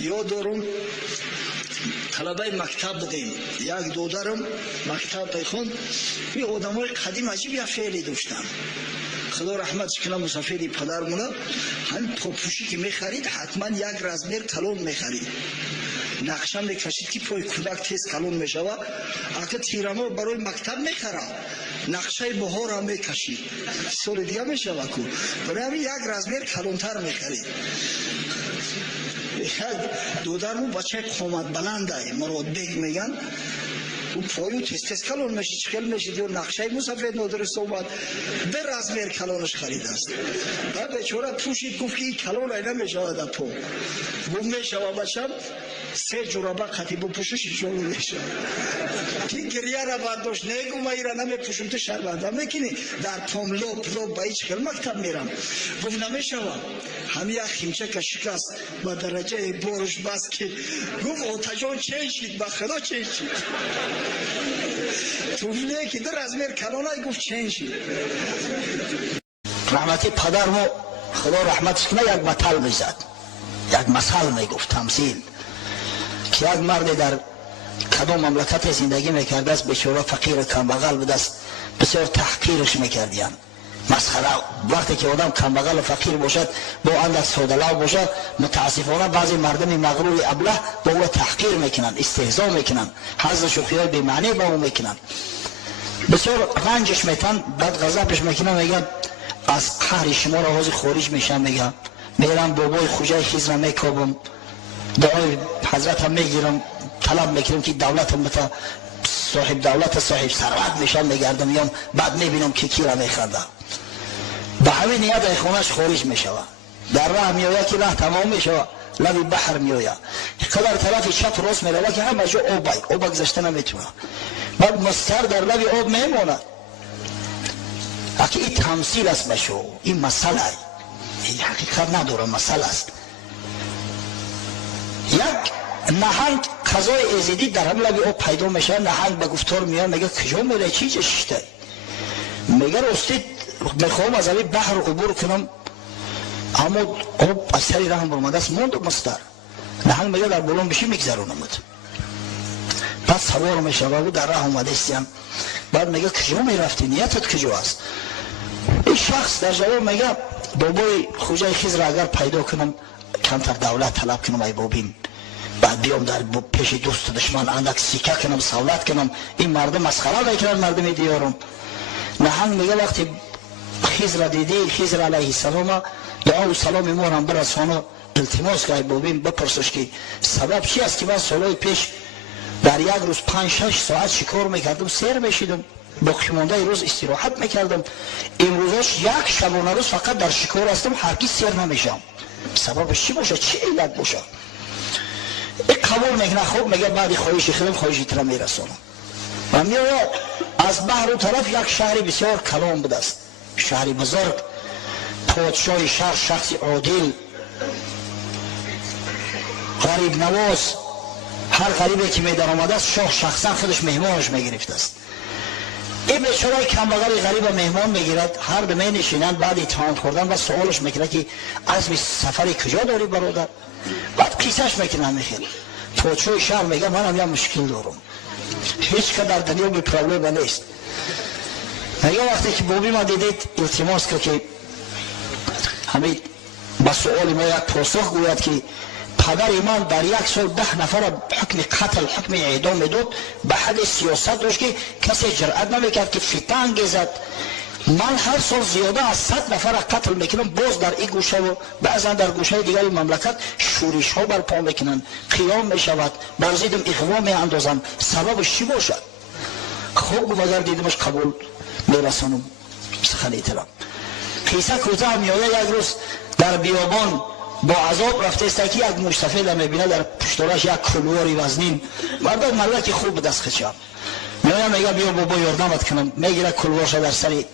یادم طلبه مکتب بودیم، یک دودرم مکتب بخوند. این آدمای قدیم عجیب یک فعلی داشتن. خدا رحمتش کنه مسافری پدرمون، همین پاپوشی که میخرید حتما یک رزمیر کلون میخرید، نقشه میکشید که پای کودک تیز کلون میشوه. اگه تیرانو برای مکتب میخره نقشه بهار هم میکشید، سال دیگه میشوه کو. برای همین یک رزمیر کلونتر میخرید. دودرمون بچه قامت بلنده مراد بیگ میگن، او پایو تیز کلون میشه، چخیل میشه دیو نقشه مسافر نادرست اومد به رزمیر کلونش خرید است. و بیچاره پوشید گفت که این کلون اینا میشود در پا گفت میشود بچم 3 جورابه خطی بپوشش جلو میشود. این گریه را برداشت نگو ما ایرا نمیپوشم تو شربنده میکنی در پام لوب با هیچ خیل مکتب میرم. گفت نمیشود همین یک خیمچه که شکست با درجه بارش بس که گفت آتجان چه شید با خدا چه شید توفیله که در رزمیر کلانه گفت چه شید. رحمتی پدرمو خدا رحمتش کنه یک مثل میزد، یک مثل میگفت تمثیل که یک مرد در کدام مملکت زندگی میکرده است، بیچاره فقیر کمبغل بوده است، بسیار تحقیرش میکردیان. مسخره وقتی که آدم کمبغل و فقیر باشد با اندک سودلو باشد، متاسفانه بعضی مردم مغرور ابله با او تحقیر میکنن، استهزا میکنن، حظ شوخی‌های بی معنی با او میکنن، بسیار رنجش میتن، بعد غضبش میکنن، میگن از قهر شما را حاضر خارج میشم، میگم میرم بابای خوجه خیز را میکابم، دعای حضرت هم میگیرم، طلب میکنم که دولتم بتا صاحب دولت صاحب ثروت میشم، میگردم یا بعد میبینم که کی را میخنده. به همین نیت خونش خارج میشوه، در راه میوه که راه تمام میشوه، لبی بحر میوه، قدر طرف چپ راست میروه که همه جا آب گذشته نمیتونه، بعد مستر در لبی آب میمونه. اگه این تمثیل است بشو، این مسئله این حقیقت نداره، مسئله است. یک نهنگ غذای ازیدی در هم لبی آب پیدا میشه، نهنگ به گفتار میاد میگه کجا میره چی چشته، میگه راستی میخوام از این بحر عبور کنم اما آب از سری راه برمده است، موند مستر. نهنگ میگه در بلون بشی میگذرونمت، پس سوار میشه و در راه اومده استیم. بعد میگه کجا میرفتی، نیتت کجا است؟ این شخص در جواب میگه بابای خوجه خیز را اگر پیدا کنم کمتر دولت طلب کنم ای بابیم، بعد بیام در پیش دوست دشمن اندک سیکه کنم سولت کنم، این مردم مسخره میکنن مردم دیارم. نهنگ میگه وقتی خیز را دیدی، خیز علیه السلام دعا و سلام ما هم برسانو، التماس که ای بابیم بپرسش که سبب چی است که من سالهای پیش در یک روز 5-6 ساعت شکار میکردم، سیر میشیدم، باقی مانده روز استراحت میکردم، امروزش یک شبانه روز فقط در شکار هستم، هرگز سیر نمیشم. سببش چی باشه، چی علت باشه؟ این قبول میکنه. خوب میگه بعد خواهش خودم خواهشی تر میرسانم و میاد از بحر و طرف یک شهری بسیار کلان بوده است، شهری بزرگ، پادشاه شهر شخصی عادل، غریب نواز، هر غریبی که میدر آمده است شاه شخصا خودش مهمانش میگرفته است. این بیچاره کمبغل غریب مهمان میگیرد، هر دو می نشینند، بعد تمام خوردن و سوالش میکنه که عزم سفری کجا داری برادر؟ بعد قیسش میکنه میخیل. پادشاه شهر میگه منم یه مشکل دارم، هیچ که در دنیا بی پرابلم نیست. میگه وقتی که بابی ما دیدید التماس که همین با سوال ما یک پاسخ گوید که پدر من در یک سال 10 نفر حکم قتل، حکم اعدام میداد، به حد سیاست داشت که کسی جرأت نمیکرد که فتنه انگیزد. من هر سال زیاده از 100 نفر قتل میکنم، باز در این گوشه و بعضا در گوشه دیگر مملکت شورش ها برپا میکنن، قیام میشود، بر ضدم اقوا میاندازن، سببش چی باشد؟ خوب اگر دیدمش قبول میرسانم سخن احترام. قصه کوتاه میآید. یک روز در بیابان با عذاب رفته است که یک موش سفید میبینه، در پشتوارش یک کلواری وزنین، مردک خوب دست خچم میآید، میگه بیا بابا یاردمت کنم، میگیره کلوارش در سر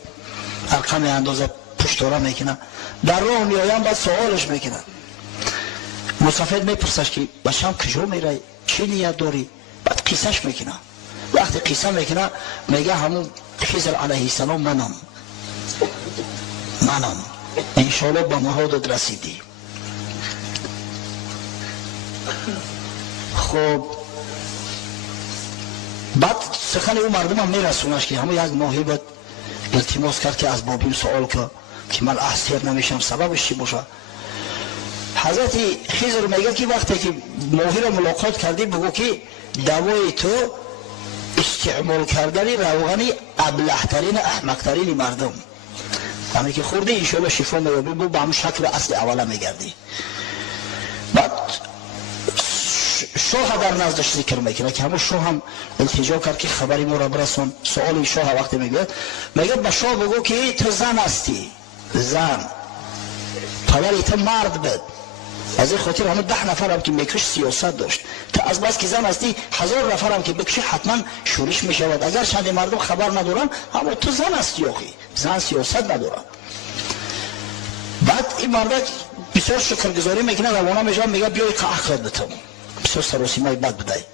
ارقام اندازه پشتواره میکنه، در راه میآیم، بعد سوالش میکنه، مسافر میپرسش که بچم کجا میره، چی نیت داری؟ بعد قصهش میکنه. وقتی قصه میکنه میگه همون خضر علیه السلام منم انشاءالله با مرادت رسیدی. خب بعد سخن او مردم هم میرسونش که همه یک ماهی بود التماس کرد که از بابیم سوال که من اسیر نمیشم سببش چی باشه. حضرت خضر میگه که وقتی که ماهی را ملاقات کردی بگو که دوای تو استعمال کردن روغن ابله‌ترین احمق‌ترین مردم، همه که خورده انشاءالله شفا میابی، با همون شکل اصل اوله میگردی. بعد شاه در نزدش ذکر میکنه که همون شاه هم التجا کرد که خبری ما را برسون. سؤال شاه وقتی میگه به شاه بگو که تو زن هستی، زن پدری تو مرد بود، از این خاطر همه 10 نفر هم که میکش سیاست داشت، تا از بس که زن هستی 1000 نفر هم که بکشه حتما شورش میشود. اگر چند مردم خبر ندارن اما تو زن هستی، آخی زن سیاست ندارن. بعد این مرد بسیار شکرگزاری میکنه، روانه میشه، میگه بیای که عقلت بتم، بسیار سراسیمه بد بدهی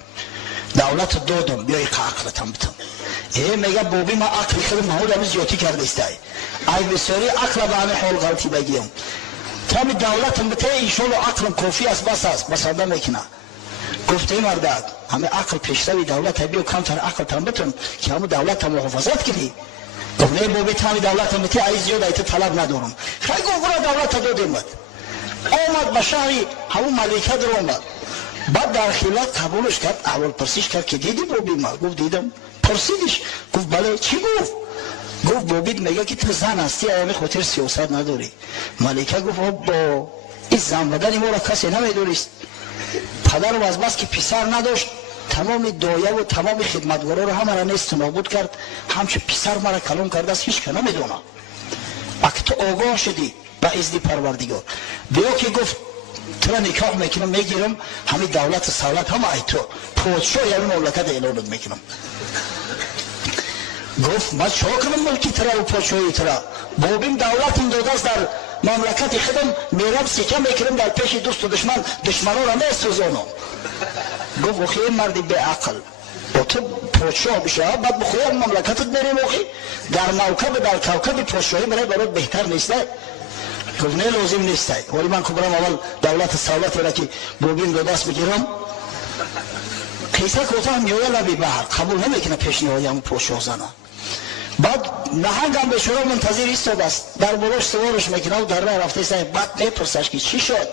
دولت دادم بیای که عقلتم بتم. میگه بابی ما عقلی خودم محول همه زیادی کرده استای ای بسیاری عقل به همه حال غلطی بگیم تامی دولتم بته ایشون عقلم کافی است بس است بس آدم میکنه. گفته مرداد همه عقل پیشروی دولت بیو کمتر عقل تام بتون که همه دولت هم محافظت کنی. گفته بابی تامی دولتم بته ای زیاد ایت طلب ندارم. خیلی گفت دولت دادیم آمد به شهری همون ملکه در آمد. بعد در خلات قبولش کرد، اول پرسیش کرد که دیدی بابی ما؟ گفت دیدم. پرسیدش گفت بله چی گفت؟ گفت بابید میگه که تو زن هستی اما خاطر سیاست نداری. ملکه گفت با این زن بدن ما را کسی نمیدونست. پدر و از بس که پسر نداشت تمام دایه و تمام خدمتگارا رو همه را نیست نابود کرد، همچه پسر مرا کلام کرده است هیچ که نمیدونه. اگه تو آگاه شدی با اذن پروردگار بیا که گفت تو را نکاح میکنم میگیرم همین دولت سالت هم ای تو پادشاه یعنی مملکت اعلانت میکنم. گفت من چه کنم ملکی ترا و پادشاهی ترا؟ بابیم دولتم داده است در مملکت خودم میرم سکه میکنم در پیش دوست و دشمنان را میسوزانم. گفت اخی مردی به عقل با تو پادشاه بشه بعد بخواه مملکتت میریم اخی در موکب در کوکب پادشاهی برات بهتر نیسته؟ گفت نه لازم نیسته ولی من کبرم اول دولت سالت را که بابیم داده است بگیرم. قیصه کوتاه میوه لبی بحر قبول نمیکنه پیشنهاد همون پادشاه زنه. بعد نهنگ هم به شروع منتظر ایستاده است، در بروش سوارش میکنه و در راه رفته است. بعد میپرسش که چی شد؟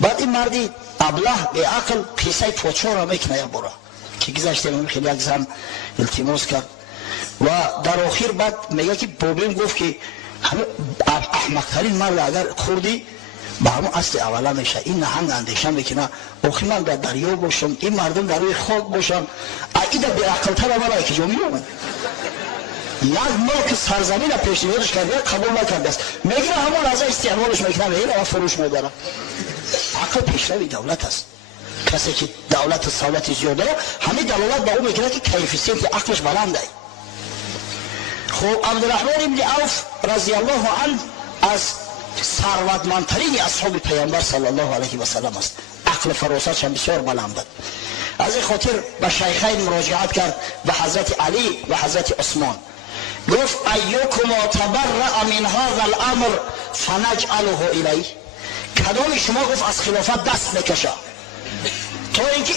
بعد این مردی ابله به عقل قصه پادشاه را میکنه یک بار که گذشته من خیلی یک زن التماس کرد و در آخر بعد میگه که بابیم گفت که همه احمقترین مرد اگر خوردی با همون اصل اولا میشه. این نهنگ اندیشه میکنه آخی من در دریا باشم این مردم در روی خاک باشم ایده به عقل تر اولا که جا میامد یک ملک سرزمین پیشنهادش کرده قبول نکرده است میگیره همون از استعمالش میکنه میگیره و فروش میداره. عقل پیشروی دولت است. کسی که دولت سالت زیاد داره همین دولت با او میکنه که کیفیت عقلش بلنده. خب عبدالرحمن ابن عوف رضی الله عنه از ثروتمندترین اصحاب پیامبر صلی الله علیه و سلم است. عقل فراستش هم بسیار بلند بود. از این خاطر به شیخین مراجعت کرد به حضرت علی و حضرت عثمان. گفت ایکما تبرأ من هذا الامر فنجعله الیه. کدام شما گفت از خلافت دست بکشه تا اینکه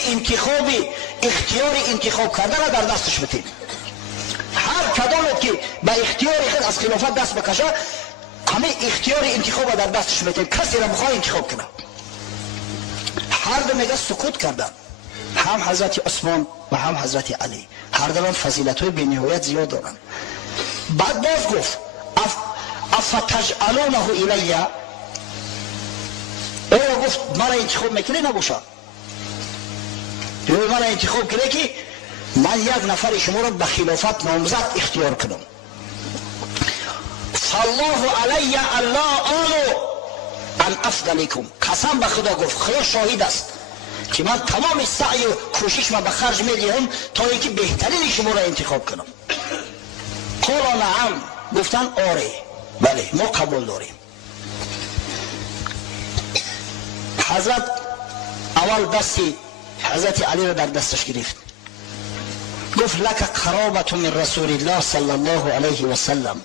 اختیار انتخاب کردن را در دستش بتین. هر کدام که به اختیار خود از خلافت دست بکشه همه اختیار انتخاب را در دستش بتین، کسی را بخواه انتخاب کنه. هر دو میگه سکوت کردن، هم حضرت عثمان و هم حضرت علی، هر دو فضیلت های بی نهایت زیاد دارن. بعد باز گفت افتجعلونه الیه، او گفت مرا انتخاب میکنه نباشه یا مرا انتخاب کنه که من یک نفر شما را به خلافت نامزد اختیار کنم. فالله علی الله آلو ان افضلکم، قسم به خدا گفت خدا شاهد است که من تمام سعی و کوشش من به خرج میدیم تا اینکه بهترین شما را انتخاب کنم. قال نعم، گفتن آره بله ما قبول داریم. حضرت اول دستی حضرت علی را در دستش گرفت گفت لک قرابت من رسول الله صلی الله علیه و سلم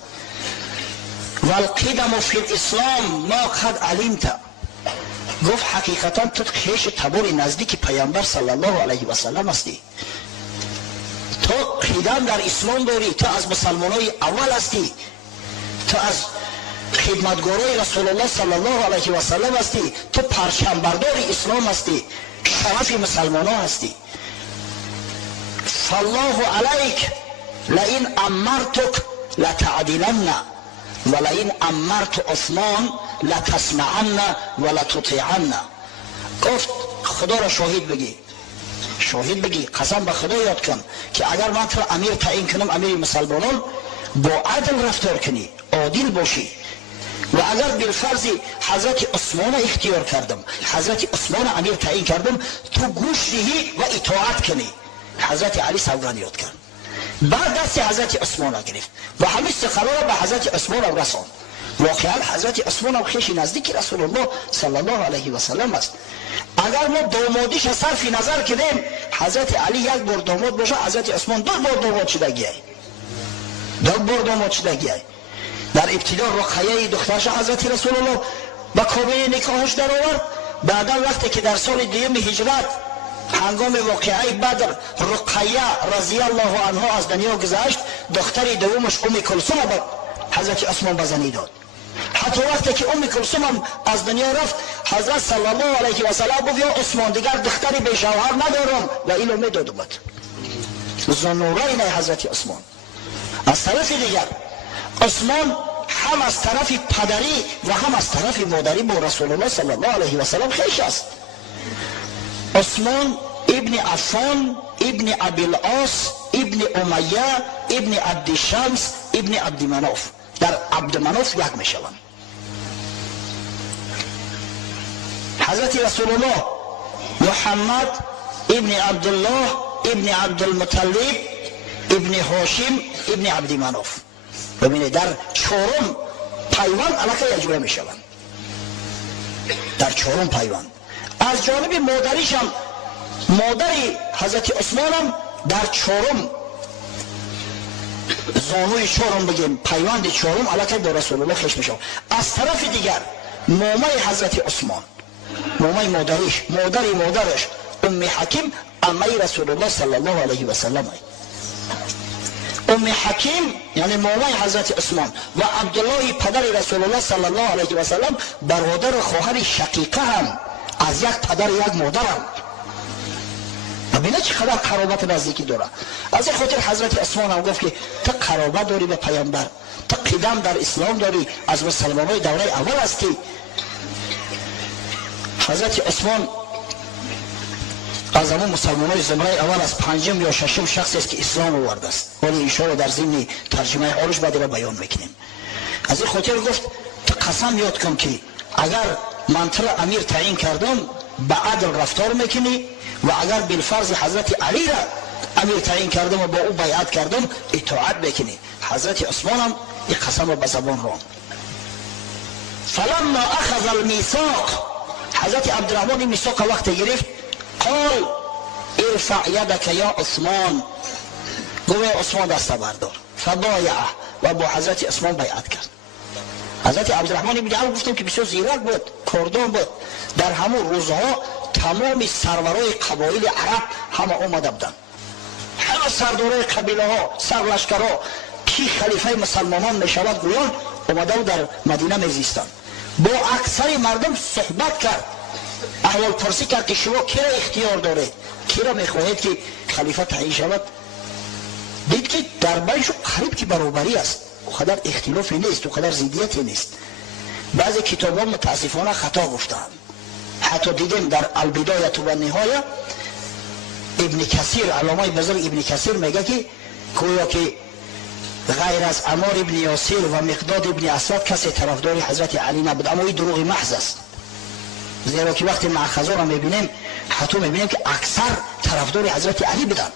والقدم فی الاسلام ما قد علمت. گفت حقیقتا تو خیش تبور نزدیک پیامبر صلی الله علیه و سلم هستی، تو قدم در اسلام داری، تو از مسلمانای اول هستی، تو از خدمتگارای رسول الله صلی الله علیه و سلم هستی، تو پرچم بردار اسلام هستی، شرف مسلمان ها هستی. فالله علیک لئن امرتک لتعدلن ولئن امرت عثمان لتسمعن ولتطیعن. گفت خدا را شاهد بگی، شاهد بگی، قسم به خدا یاد کن که اگر من تو امیر تعیین کنم، امیر مسلمانان، با عدل رفتار کنی، عادل باشی. و اگر بالفرض حضرت عثمان اختیار کردم، حضرت عثمان امیر تعیین کردم، تو گوش دهی و اطاعت کنی. حضرت علی سوگند یاد کرد، بعد دست حضرت عثمان را گرفت و همه سخنان را به حضرت عثمان را رساند. واقعا حضرت عثمان هم خیش نزدیک رسول الله صلی الله علیه و سلم است. اگر ما دامادیش صرف نظر کنیم، حضرت علی یک بار داماد باشه، حضرت عثمان دو بار داماد شدگی است، دو بار داماد شدگی است. در ابتدا رقیه دخترش حضرت رسول الله با کابه نکاحش در آورد. بعدا وقتی که در سال دوم هجرت هنگام واقعه بدر رقیه رضی الله عنها از دنیا گذشت، دختر دومش ام کلثوم با حضرت عثمان بزنی داد. حتی وقتی که ام کلثوم از دنیا رفت، حضرت صلی الله علیه و سلم گفت یا عثمان دیگر دختری به شوهر ندارم و اینو میداد. اومد زنورین حضرت عثمان. از طرف دیگر عثمان هم از طرف پدری و هم از طرف مادری با رسول الله صلی الله علیه و سلم خیش است. عثمان ابن عفان ابن ابی العاص ابن امیه ابن عبدالشمس ابن عبدمناف، در عبدمناف یک میشوند. حضرت رسول الله محمد ابن عبدالله ابن عبدالمطلب ابن هاشم ابن عبدمناف. ببینید در چهارم پیوند علاقه یک جوره میشوند، در چهارم پیوند. از جانب مادریش هم، مادری حضرت عثمان هم در چهارم زانوی چهارم بگیم پیوند چهارم علاقه با رسول الله خیش میشوند. از طرف دیگر مامای حضرت عثمان، مامای مادریش، مادرش ام حکیم عمه رسول الله صلی الله علیه و سلم. ام حکیم یعنی مامای حضرت عثمان و عبدالله پدر رسول الله صلی الله علیه و سلم برادر و خواهر شقیقه هم، از یک پدر یک مادر هم. ببینه چقدر قرابت نزدیکی داره. از این خاطر حضرت عثمان هم گفت که تو قرابت داری به پیامبر، تو قدم در اسلام داری، از مسلمانای دوره اول هستی. حضرت عثمان از همون مسلمانای زمره اول از پنجم یا ششم شخصی است که اسلام آورده است. ولی ایشان در ضمن ترجمه عروش بعد را بیان میکنیم. از این خاطر گفت تو قسم یاد کن که اگر من تو را امیر تعیین کردم به عدل رفتار میکنی و اگر بالفرض حضرت علی را امیر تعیین کردم و با او بیعت کردم اطاعت بکنی. حضرت عثمان هم این قسم را به زبان راند. فلما اخذ المیثاق، حضرت عبدالرحمن میثاق وقت گرفت، قال ارفع یدک یا عثمان، گوه عثمان دست بردار. فبایعه و با حضرت عثمان بیعت کرد. حضرت عبدالرحمن بن عوف گفتم که بسیار زیرک بود، کردان بود. در همون روزها تمام سرورای قبایل عرب همه آمده بودند، همه سردارای قبیله ها، سرلشکرها کی خلیفه مسلمانان میشود گویان آمده و در مدینه میزیستند. با اکثر مردم صحبت کرد، احوال پرسی کرد که شما کی را اختیار دارید، کی را میخواهید که خلیفه تعیین شود. دید که در بینشون قریب که برابری است، اونقدر اختلافی نیست، اونقدر ضدیتی نیست. بعضی کتابان متاسفانه خطا گفتند. حتی دیدیم در البدایه و النهایه ابن کثیر، علامه بزرگ ابن کثیر میگه که گویا که غیر از عمار ابن یاسر و مقداد ابن اسود کسی طرفدار حضرت علی نبود. اما این دروغ محض است، زیرا که وقتی مأخذها را میبینیم حتی میبینیم که اکثر طرفدار حضرت علی بودن.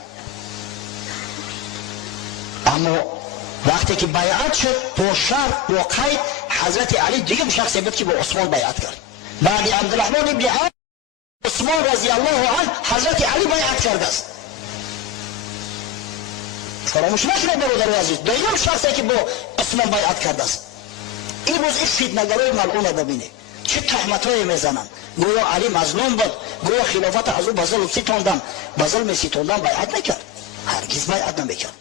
اما وقتی که بیعت شد با شرط و قید، حضرت علی دیگه شخصی بود که با عثمان بیعت کرد. بعد عبدالرحمن ابن عوف عثمان رضی الله عنه حضرت علی بیعت کرده است. فراموش نشده برادر عزیز، دوم شخصی که با عثمان بیعت کرده است. این روز این فتنه‌گرای ملعون ببینه، چه تهمتایی میزنن؟ گویا علی مظلوم بود، گویا خلافت از او به ظلم ستاندن بیعت نکرد، هرگز بیعت نمیکرد.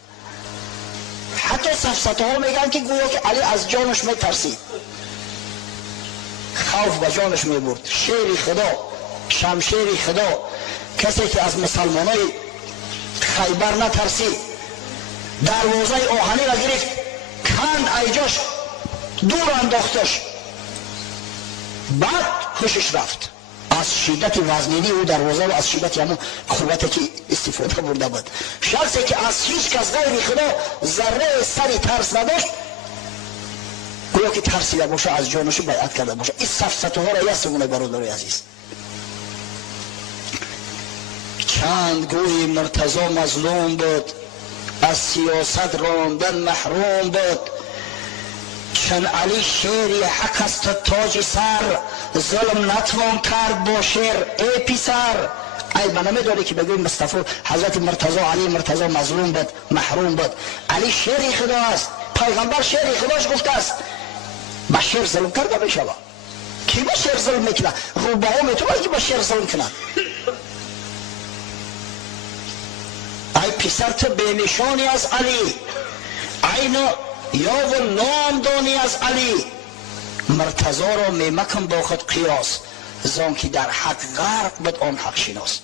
حتی سفسطه ها میگن که گویا که علی از جانش میترسید، خوف به جانش میبرد. شیر خدا، شمشیر خدا، کسی که از مسلمانای خیبر نترسید، دروازه آهنی را گرفت، کند ایجاش، دور انداختش، بعد خوشش رفت. از شدت وزنینی او دروازه و از شدت همون قوتی که استفاده برده بود. شخصی که از هیچ کس غیر خدا ذره سری ترس نداشت، گویا که ترسیده باشه از جانش بیعت کرده باشه. این سفسطه ها را یستمونه برادرای عزیز. چند گوی مرتضی مظلوم بود، از سیاست راندن محروم بود. چون علی شیر حق است تاج سر، ظلم نتوان کرد با شیر ای پسر. ای به نمیداری که بگویم مصطفی حضرت مرتضی علی مرتضی مظلوم بود، محروم بود. علی شیر خدا است، پیغمبر شیر خداش گفته است با شیر ظلم کرده بشود. کی با شیر ظلم میکنه؟ روباه میتونه که با شیر ظلم کنه؟ ای پسر تو بینشانی از علی، اینو یا و نام دانی از علی. مرتضی را میمکن با خود قیاس، زان که در حق غرق بود آن حق شناس.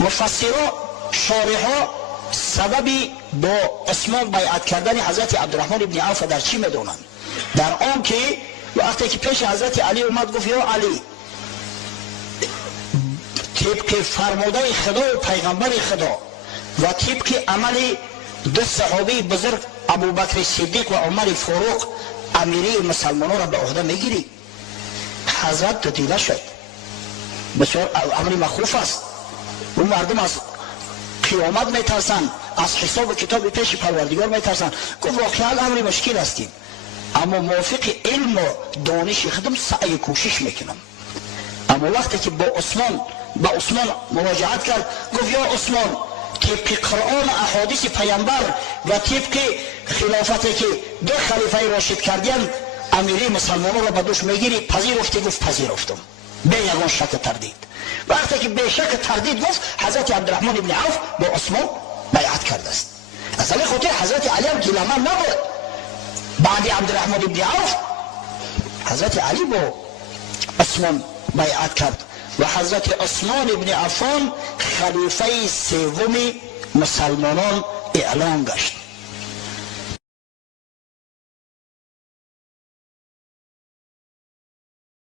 مفسرها شارحها سببی با عثمان بیعت کردن حضرت عبدالرحمن ابن عوف در چی میدونن؟ در آن که وقتی که پیش حضرت علی اومد گفت یا علی، طبق فرموده خدا و پیغمبر خدا و طبق عمل دو صحابی بزرگ ابوبکر صدیق و عمر فاروق امیری مسلمانان را به عهده میگیری؟ حضرت تو دیده شد، بسیار امر مخوف است. اون مردم از قیامت میترسن، از حساب و کتاب پیش پروردگار میترسن. گفت واقعا امر مشکل هستیم، اما موافق علم و دانش خودم سعی کوشش میکنم. اما وقتی که با عثمان مواجهت کرد، گفت یا عثمان، طبق قرآن احادیث پیامبر و طبق خلافتی که دو خلیفه راشد کردن امیری مسلمانان را به دوش میگیری؟ پذیرفتی؟ گفت پذیرفتم به یگان شک تردید. وقتی که به شک تردید گفت، حضرت عبدالرحمن ابن عوف با عثمان بیعت کرده است. از همین خاطر حضرت علی هم گیلمن نبود. بعد عبدالرحمن ابن عوف حضرت علی با عثمان بیعت کرد و حضرت عثمان ابن عفان خلیفه سوم مسلمانان اعلام گشت.